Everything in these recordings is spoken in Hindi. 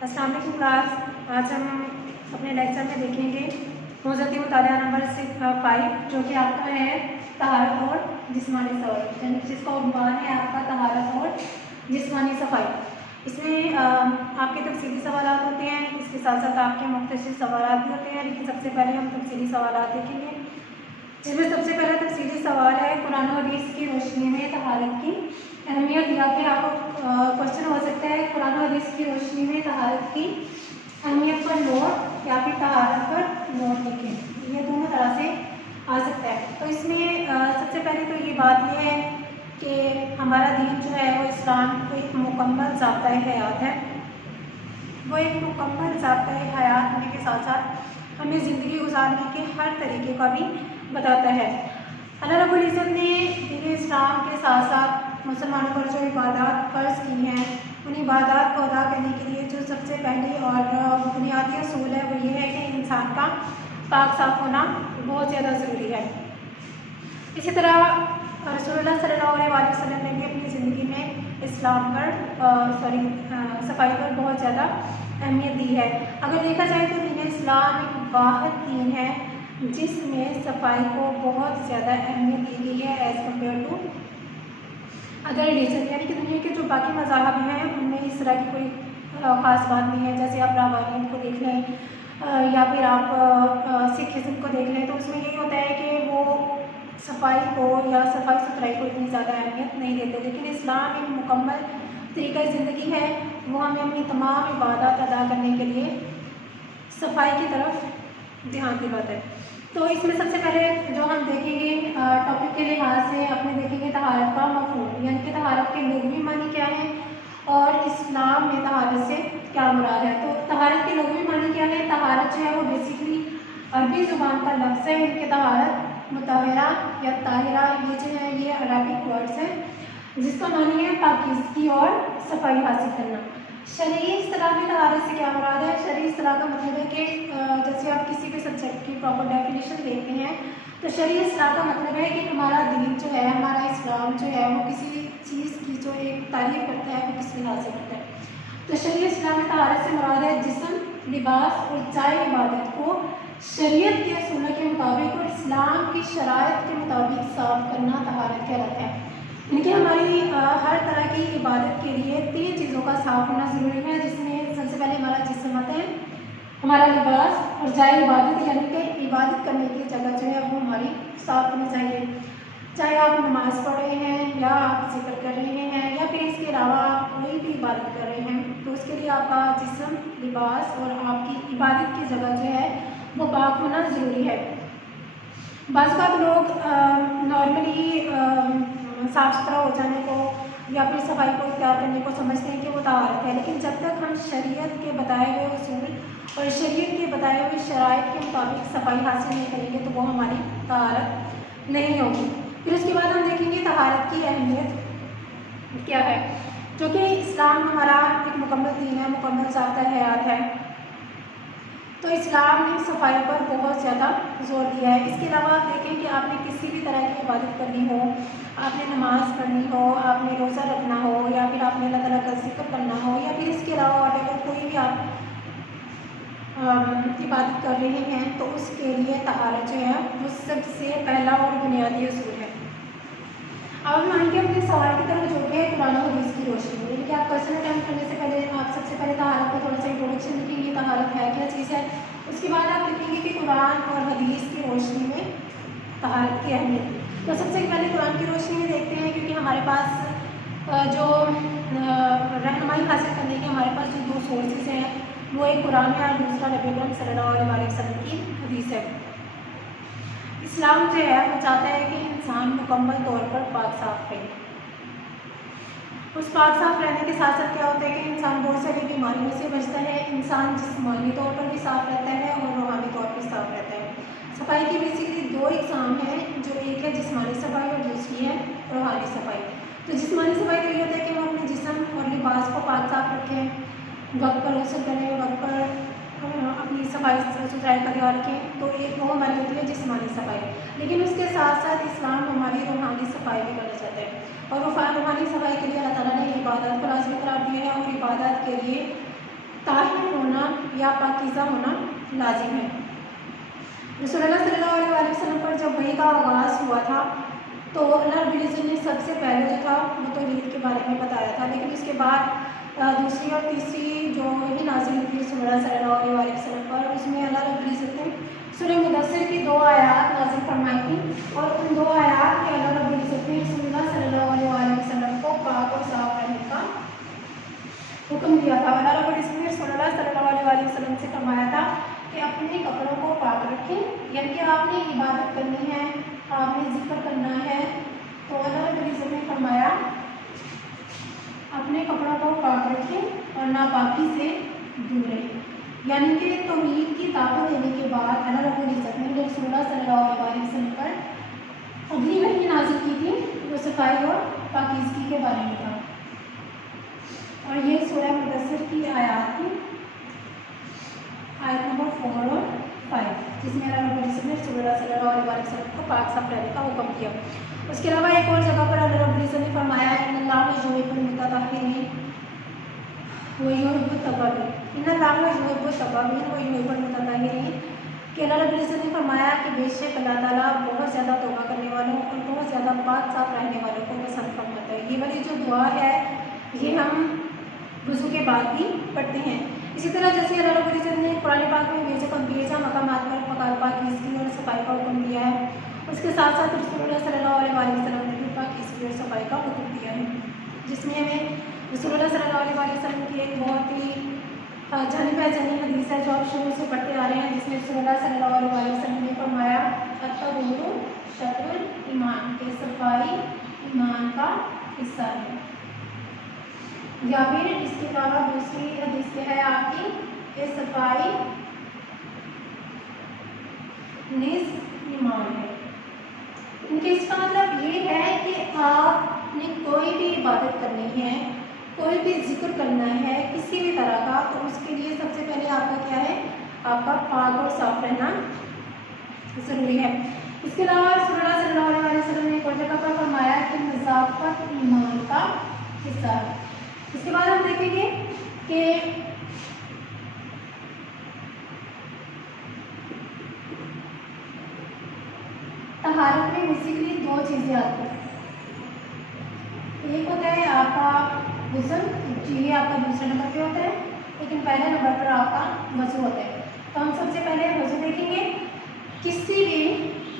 अस्सलाम वालेकुम क्लास। आज हम अपने लेक्चर में देखेंगे मौजूदी मुतालिया नंबर 5 जो कि आपका है तहारत और जिस्मानी सफाई, जिसका उन्वान है आपका तहारत और जिस्मानी सफाई। इसमें आपके तफसीली सवाल होते हैं, इसके साथ साथ आपके मुख्तसर सवाल भी होते हैं, लेकिन सबसे पहले हम तफसीली सवाल देखेंगे, जिसमें सबसे पहला तफसीली सवाल है कुरान और हदीस की रोशनी में तहारत की अहमियत, या फिर आपको क्वेश्चन हो सकता है कुरान और हदीस की रोशनी में तहारत की अहमियत पर नोट या फिर तहारत पर नोट लिखें। ये दोनों तरह से आ सकता है। तो इसमें सबसे पहले तो ये बात यह है कि हमारा दीन जो है वो इस्लाम को एक मुकम्मल ज़ाब्ता हयात है। वो एक मुकम्मल ज़ाब्ता हयात होने के साथ साथ हमें ज़िंदगी गुजारने के हर तरीके का भी बताता है। अल्लाह रब्बुल इज़्ज़त ने दीन इस्लाम के साथ साथ मुसलमानों पर जो इबादत फ़र्ज़ की हैं, उन इबादत को अदा करने के लिए जो सबसे पहली और बुनियादी असूल है वो ये है कि इंसान का पाक साफ होना बहुत ज़्यादा ज़रूरी है। इसी तरह रसूलुल्लाह सल्लल्लाहु अलैहि वसल्लम ने भी अपनी ज़िंदगी में इस्लाम पर सफाई पर बहुत ज़्यादा अहमियत दी है। अगर देखा जाए तो दीन इस्लाम एक वाहिद दीन है जिसमें सफाई को बहुत ज़्यादा अहमियत दी गई है as compare to other religion, यानी कि दुनिया के जो बाकी मज़ाहब हैं उनमें इस तरह की कोई ख़ास बात नहीं है। जैसे आप रावानियत को देख लें या फिर आप सिखिज़म को देख लें, तो उसमें यही होता है कि वो सफाई को या सफाई सुथराई को इतनी ज़्यादा अहमियत नहीं देते, लेकिन इस्लाम एक मुकम्मल तरीक़ा ज़िंदगी है। वो हमें अपनी तमाम इबादत अदा करने के लिए सफाई की तरफ ध्यान दिलाता है। तो इसमें सबसे पहले जो हम देखेंगे टॉपिक के लिहाज से अपने देखेंगे तहारत का मफ़हूम, यानी कि तहारत के लुग़वी मानी क्या है और इस्लाम में तहारत से क्या मुराद है। तो तहारत के लुग़वी मानी क्या है? तहारत जो है वो बेसिकली अरबी ज़ुबान का लफ्ज़ है। इनके तहारत मुताहिरा या ताहिरा ये जो है ये अरबिक वर्ड्स हैं जिसका मानी है पाकीज़गी और सफाई हासिल करना। शरई इस्तिलाह में तहारत से क्या मुराद है? शरई इस्तिलाह का मतलब है कि जैसे आप किसी भी सब्जेक्ट की प्रॉपर डेफिनेशन देखते हैं तो शरई इस्तिलाह का मतलब है कि हमारा दीन जो है, हमारा इस्लाम जो है वो किसी चीज़ की जो एक तारीफ़ करता है वो किस लिहाज से करता है। तो शरई इस्तिलाह में तहारत से मुराद है जिस्म, लिबास और जाए इबादत को शरीयत के असूलों के मुताबिक और इस्लाम की शराइत के मुताबिक साफ करना तहारत कहलाता है। इनकी हमारी हर तरह की इबादत के लिए 3 चीज़ों का साफ होना ज़रूरी है, जिसमें सबसे पहले हमारा जिस्म आता है, हमारा लिबास और जाए इबादत, यानी कि इबादत करने की जगह जो है वो हमारी साफ होनी चाहिए। चाहे आप नमाज़ पढ़ रहे हैं या आप जिक्र कर रहे हैं या फिर इसके अलावा आप कोई भी इबादत कर रहे हैं, तो उसके लिए आपका जिस्म, लिबास और आपकी इबादत की जगह जो है वो पाक होना ज़रूरी है। बाज़ बात लोग नॉर्मली साफ़ सुथरा हो जाने को या फिर सफाई को इख्तियार करने को समझते हैं कि वो तहारत है, लेकिन जब तक हम शरीयत के बताए हुए उसूल और शरीयत के बताए हुए शराइत के मुताबिक सफाई हासिल नहीं करेंगे तो वो हमारी तहारत नहीं होगी। फिर उसके बाद हम देखेंगे तहारत की अहमियत क्या है, जो कि इस्लाम हमारा एक मुकम्मल दीन है, मुकम्मल ज़ाब्ता हयात है। तो इस्लाम ने सफाई पर बहुत ज़्यादा जोर दिया है। इसके अलावा आप देखें कि आपने किसी भी तरह की इबादत करनी हो, आपने नमाज़ पढ़नी हो, आपने रोज़ा रखना हो या फिर आपने अल्लाह ताला का ज़िक्र करना हो या फिर इसके अलावा अगर कोई भी आप इबादत कर रहे हैं तो उसके लिए तहारत जो है वो सबसे पहला और बुनियादी असूल है। अब हम आएंगे अपने सवाल की तरफ जो है कुरान और हदीस की रोशनी में, यानी कि आप क्वेश्चन अटैम्प्ट करने से पहले आप सबसे पहले तहारत का थोड़ा सा इंट्रोडक्शन लिखेंगे, तहारत है क्या चीज़ है। उसके बाद आप लिखेंगे कि कुरान और हदीस की रोशनी में तहारत की अहमियत। तो सबसे पहले कुरान की रोशनी में देखते हैं, क्योंकि हमारे पास जो रहनुमाई हासिल करने के हमारे पास जो 2 सोर्सेज हैं वो एक कुरान है और दूसरा नबी अकरम सल्लल्लाहु अलैहि वसल्लम की हदीस है। इस्लाम जो है वो चाहता है कि इंसान मुकम्मल तौर पर पाक साफ रहे। उस पाक साफ रहने के साथ साथ क्या होता है कि इंसान बहुत सारी बीमारियों से बचता है, इंसान जिस्मानी तौर पर भी साफ रहता है और रूहानी तौर पर साफ रहता है। सफाई की बेसिकली 2 इकसाम हैं, जो एक है जिस्मानी सफाई और दूसरी है रूहानी सफाई। तो जिस्मानी सफाई तो ये होता है कि हम अपने जिस्म और लिबास को पाक साफ रखें, वक्त पर गस्ल करें, वक्त पर अपनी सफाई सुथराई का ख्याल रखें, तो एक वो हमारी होती है जिस्मानी सफाई। लेकिन उसके साथ साथ इस्लाम हमारी रूहानी सफाई भी करना चाहता है, और रूहानी सफाई के लिए अल्लाह ताला ने इबादत को लाज़मी करार दिया है और इबादत के लिए ताहिर या पाकीज़ा होना लाजिम है। रसूलुल्लाह सल्लल्लाहु अलैहि वसल्लम पर जब वही का आगाज़ हुआ था तो अल्लाह रब्बुल इज़्ज़त ने सबसे पहले जो था वो तो ईद के बारे में बताया था, लेकिन उसके बाद दूसरी और तीसरी जो वही नाज़िल हुई थी रसूलुल्लाह सल्लल्लाहु अलैहि वसल्लम पर, उसमें अल्लाह रब्बुल इज़्ज़त ने सूरह मुदस्सिर की 2 आयत नाज़िल फरमाई थी और उन 2 आयत में अल्लाह रब्बुल इज़्ज़त ने रसूलुल्लाह सल्लल्लाहु अलैहि वसल्लम को पाक और साफ रहने का हुक्म दिया था। अल्लाह रब्बुल इज़्ज़त ने रसूलुल्लाह सल्लल्लाहु अलैहि वसल्लम से फरमाया था कि अपने कपड़ों को पाक रखें, यानी कि आपने इबादत करनी है, आपने जिक्र करना है, तो अल्लाह रब्बुल इज़्ज़त ने फरमाया अपने कपड़ों को पाक रखें और नापाकी से दूर रहें। यानी कि तौहीद की दावत देने के बाद अल्लाह रब्बुल इज़्ज़त ने रसूलुल्लाह सल्लल्लाहु अलैहि वसल्लम पर अगली वही नाज़िल की थी, वो सफाई और पाकीज़गी के बारे में था। और ये सूरह मुदस्सिर की आयत थी, आयत नंबर 4 और 5, जिसमें अल्लाह रब्बुल इज़्ज़त ने रसूलुल्लाह सल्लल्लाहु अलैहि वसल्लम को पाक साफ रहने का हुक्म दिया। उसके अलावा एक और जगह पर अल्लाह रब्बुल इज़्ज़त ने फरमाया इन्नल्लाह युहिब्बुल मुतत्तहिरीन व युहिब्बुत तव्वाबीन, इन्नल्लाह युहिब्बुत तव्वाबीन व युहिब्बुल मुतत्तहिरीन, कि अल्लाह रब्बुल इज़्ज़त ने फरमाया कि बेशक अल्लाह ताला बहुत ज़्यादा तौबा करने वालों और बहुत ज़्यादा पाक साफ रहने वालों को पसंद फरमाता है। ये वाली जो दुआ है ये हम वज़ू के बाद भी पढ़ते हैं। इसी तरह जैसे अल्लाह रब्बुल इज़्ज़त ने कुरान पाक में बेजा मकामात पर पाकीज़गी और सफाई का हुक्म दिया है, उसके साथ साथ रसूलुल्लाह सल्लल्लाहु अलैहि वसल्लम ने भी पाकीज़गी और सफाई का हुक्म दिया है, जिसमें हमें रसूलुल्लाह सल्लल्लाहु अलैहि वसल्लम की एक बहुत ही जानी पहचानी हदीस है जो आप शुरू से पढ़ते आ रहे हैं, जिसमें रसूलुल्लाह सल्लल्लाहु अलैहि वसल्लम ने फरमाया अत्तहूरु शत्रुल ईमान, के सफाई ईमान का हिस्सा है। या फिर इसके अलावा दूसरी हदीस क्या है आपकी कि सफाई निस्फ ईमान है। इनके इसका मतलब ये है कि आपने कोई भी इबादत करनी है, कोई भी जिक्र करना है किसी भी तरह का, तो उसके लिए सबसे पहले आपका क्या है, आपका पाक और साफ रहना ज़रूरी है। इसके अलावा रसूलुल्लाह सल्लल्लाहु अलैहि वसल्लम ने एक और जगह पर फरमाया कि नज़ाफ़त ईमान का हिस्सा है। इसके बाद हम देखेंगे कि तहारत में बेसिकली 2 चीज़ें आती हैं। एक होता है आपका गुस्ल, ये आपका दूसरे नंबर पे होता है, लेकिन पहले नंबर पर आपका वज़ू होता है। तो हम सबसे पहले वज़ू देखेंगे। किसी भी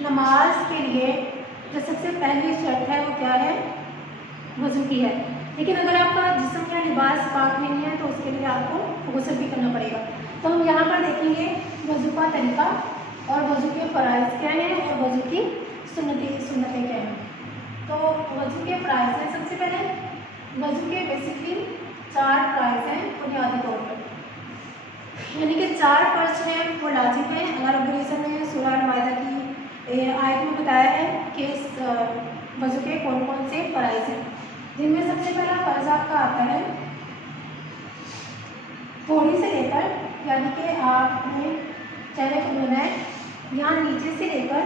नमाज के लिए जो सबसे पहली शर्त है वो क्या है, वज़ू की है। लेकिन अगर आपका जिस्म या लिबास पाक नहीं है तो उसके लिए आपको गुस्ल भी करना पड़ेगा। तो हम यहाँ पर देखेंगे वज़ू का तरीका और वज़ू के फ़राइज़ क्या हैं और वज़ू की सुन्नतें क्या हैं। तो वज़ू के फ़राइज़ हैं, सबसे पहले वज़ू के बेसिकली 4 फ़राइज़ हैं बुनियादी तौर पर, यानी कि 4 फ़र्ज़ हैं वो लाजिम है। अल्लाह रब्बुल इज़्ज़त ने सूरह अल-माइदा की आयत में बताया है कि इस वज़ू के कौन कौन से फ़राइज़ हैं, जिनमें सबसे पहला फ़र्ज़ आपका आता है थोड़ी से लेकर, यानी कि आपने चेहरे को धोना है यहाँ नीचे से लेकर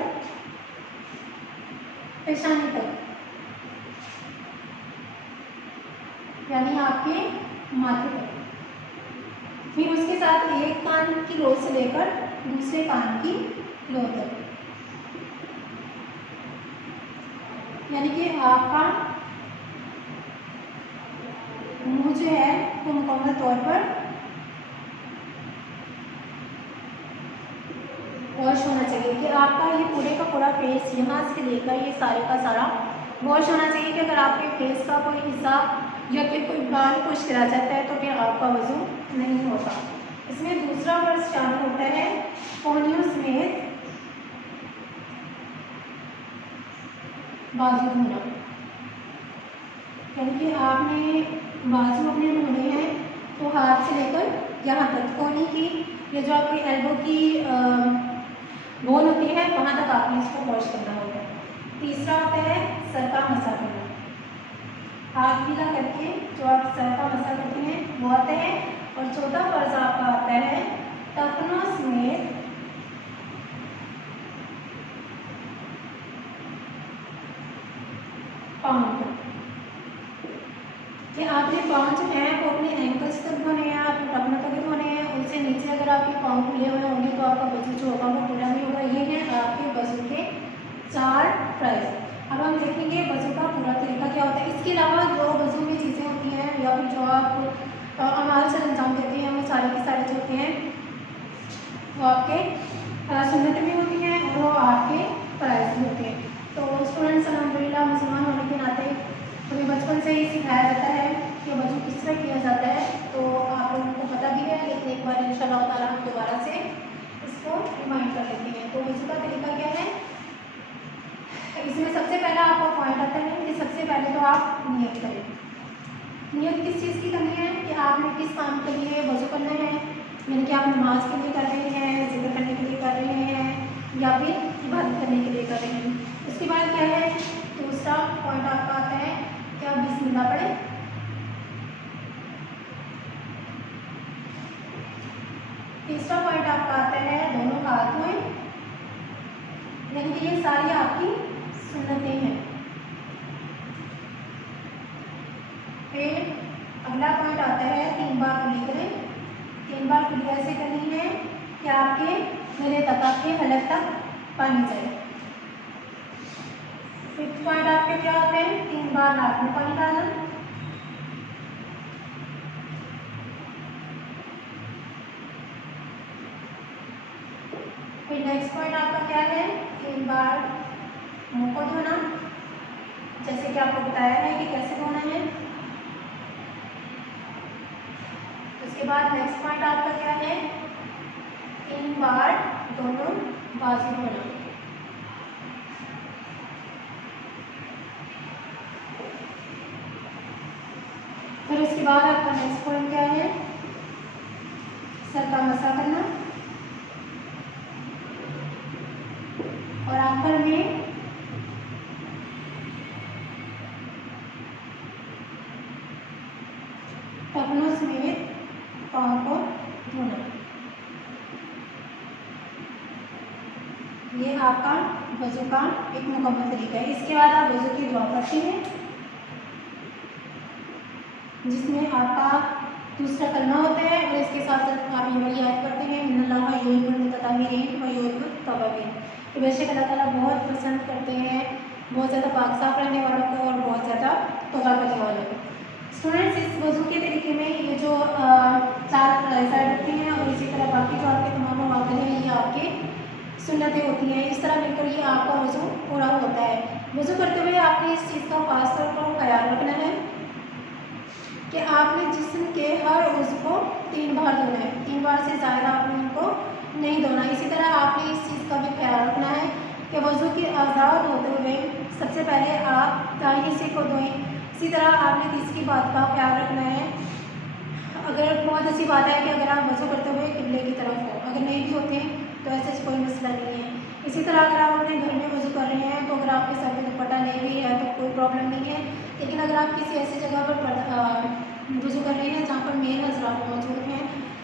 पेशानी तक, यानी आपके माथे तक। फिर उसके साथ एक कान की लो से लेकर दूसरे कान की लो तक, यानी कि आपका मुंह जो है वो मुकम्मल तौर पर वॉश होना चाहिए, कि आपका ये पूरे का पूरा फेस यहाँ से लेकर ये सारे का सारा वॉश होना चाहिए। कि अगर आपके फेस का कोई हिस्सा या फिर कोई बाल खुश्क रह जाता है तो फिर आपका वज़ू नहीं होता। इसमें दूसरा फ़र्ज़ शामिल होता है कोहनियों समेत बाजू धोना, यानी कि आपने बाजू अपने धोने हैं तो हाथ से लेकर यहाँ तक कोहनी की, ये जो आपकी एल्बो की बोन होती है वहाँ तक आपने इसको वॉश करना होगा। तीसरा होता है सर का मसा करना, हाथ गीला करके जो आप सर का मसा करते हैं वो आता है। और चौथा फ़र्ज़ आपका आता है टखनों समेत पाँव, कि आपने पाँव जो हैं वो अपने एंकल्स तक धोने हैं, अपने टखनों तक धोने हैं, उनसे नीचे अगर पाँव खुले हुए होंगे तो आपका वजू जो होगा वो पूरा नहीं होगा। ये है आपके वजू के 4 फ्राइज। अब हम देखेंगे वजू का पूरा तरीका क्या होता है। इसके अलावा जो वजू में चीज़ें होती हैं या फिर जो आप अमाल से अंजाम देते हैं वो सारे के सारे जो होते हैं वो आपके सुन्नत में होती हैं और वो आपके फ़राइज़ भी होते हैं। तो स्टूडेंट्स अल्हम्दुलिल्लाह मुसलमान होने के नाते हमें बचपन से ही सिखाया जाता है कि वजू किस तरह किया जाता है। तो आप लोगों को पता भी है, लेकिन एक बार इंशाअल्लाह ताला हम दोबारा से इसको रिमाइंड कर लेते हैं। तो वजू का तरीका क्या है, इसमें सबसे पहला आपका पॉइंट आता है कि सबसे पहले तो आप नियत करें। नियत किस चीज़ की करनी है कि आपने किस काम के लिए वजू करना है, यानी कि आप नमाज के लिए कर रहे हैं, जिक्र करने के लिए कर रहे हैं या फिर इबादत करने के लिए कर रहे हैं। उसके बाद क्या है, दूसरा पॉइंट आपका आता है कि आप बिस्मिल्लाह पढ़ें। तीसरा पॉइंट आपका आता है दोनों हाथ में, यानी कि ये सारी आपकी सुन्नतें हैं। फिर अगला पॉइंट आता है 3 बार कुली करें। 3 बार कुली ऐसे करनी है कि आपके गले तक, आपके हलक तक पानी जाए। फिफ्थ पॉइंट आपके क्या होते हैं, 3 बार नाक में पानी डालना। फिर नेक्स्ट पॉइंट आपका क्या है, 3 बार मुंह को धोना, जैसे कि आपको बताया है कि कैसे धोना है। उसके बाद नेक्स्ट पॉइंट आपका क्या है, 3 बार दोनों बाजू धोना। फिर उसके बाद आपका नेक्स्ट पॉइंट क्या है, सर का मसा करना और आखिर में टखनों समेत पाँव को धोना। ये आपका वजू का एक मुकम्मल तरीका है। इसके बाद आप वजू की दुआ पढ़ते हैं, जिसमें आपका दूसरा कलमा होता है और इसके साथ साथ आप ये वाली याद करते हैं, इन्नल्लाह युहिब्बुल मुतत्तहिरीन व युहिब्बुत तव्वाबीन। तो बेशक अल्लाह ताला बहुत पसंद करते हैं बहुत ज़्यादा पाक साफ रहने वालों को और बहुत ज़्यादा तौबा करने वालों को। स्टूडेंट्स, इस वजू के तरीके में ये जो 4 साइड होती हैं और इसी तरह बाकी जो आपके तमाम मवाक़ित हैं ये आपके सुन्नतें होती हैं। इस तरह मिलकर ये आपका वजू पूरा होता है। वजू करते हुए आपने इस चीज़ का खास तौर पर ख्याल रखना है कि आपने जिस्म के हर उज़्व को 3 बार धोना है। 3 बार से ज़्यादा आपने उनको नहीं धोना। इसी तरह आपने इस चीज़ का भी ख्याल रखना है कि वजू के आज़ाद होते हुए सबसे पहले आप दाहिने हिस्से को धोएं। इसी तरह आपने तीसरी बात का ख्याल रखना है, अगर बहुत अच्छी बात है कि अगर आप वजू करते हुए किबले की तरफ हो, अगर नहीं भी होते हैं तो ऐसे कोई मसला नहीं है। इसी तरह अगर आप अपने घर में वजू कर रहे हैं तो अगर आपके सर पे दुपट्टा नहीं भी है तो कोई प्रॉब्लम नहीं है। लेकिन अगर आप किसी ऐसी जगह पर वजू कर रहे हैं जहाँ पर मेल हज़रात मौजूद हैं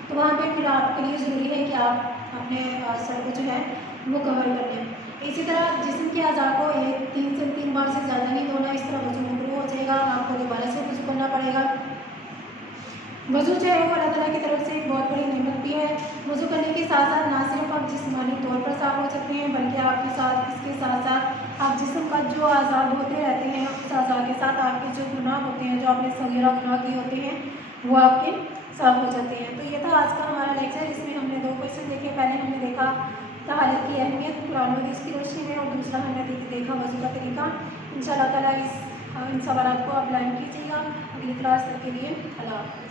तो वहाँ पे फिर आपके लिए ज़रूरी है कि आप अपने सर को जो है वो कवर कर लें। इसी तरह जिस्म के अज़ा को 3 बार से ज़्यादा नहीं धोना। इस तरह वजू मकरूह हो जाएगा, आपको दोबारा से वजू करना पड़ेगा। वजू जो है वो अल्लाह ताला की तरफ से एक बहुत बड़ी नेमत भी है। वजू करने के साथ साथ ना सिर्फ आप जिस्मानी तौर पर साफ हो सकते हैं बल्कि आपके साथ इसके साथ साथ आप जिस्म का जो आज़ाद होते रहते हैं उस आज़ा के साथ आपके जो गुनाह होते हैं, जो आपने सगीरा गुनाह किए होते हैं वो आपके साफ हो जाते हैं। तो ये था आज का हमारा लेक्चर। इसमें हमने 2 क्वेश्चन देखे। पहले हमने देखा तहारत की अहमियत कुरान और हदीस की रोशनी में और दूसरा हमने देखा वजू का तरीका। इंशाअल्लाह ताला इन सवालों को आप लर्न कीजिएगा अगली क्लास तक के लिए। अल्लाह हाफ़िज़।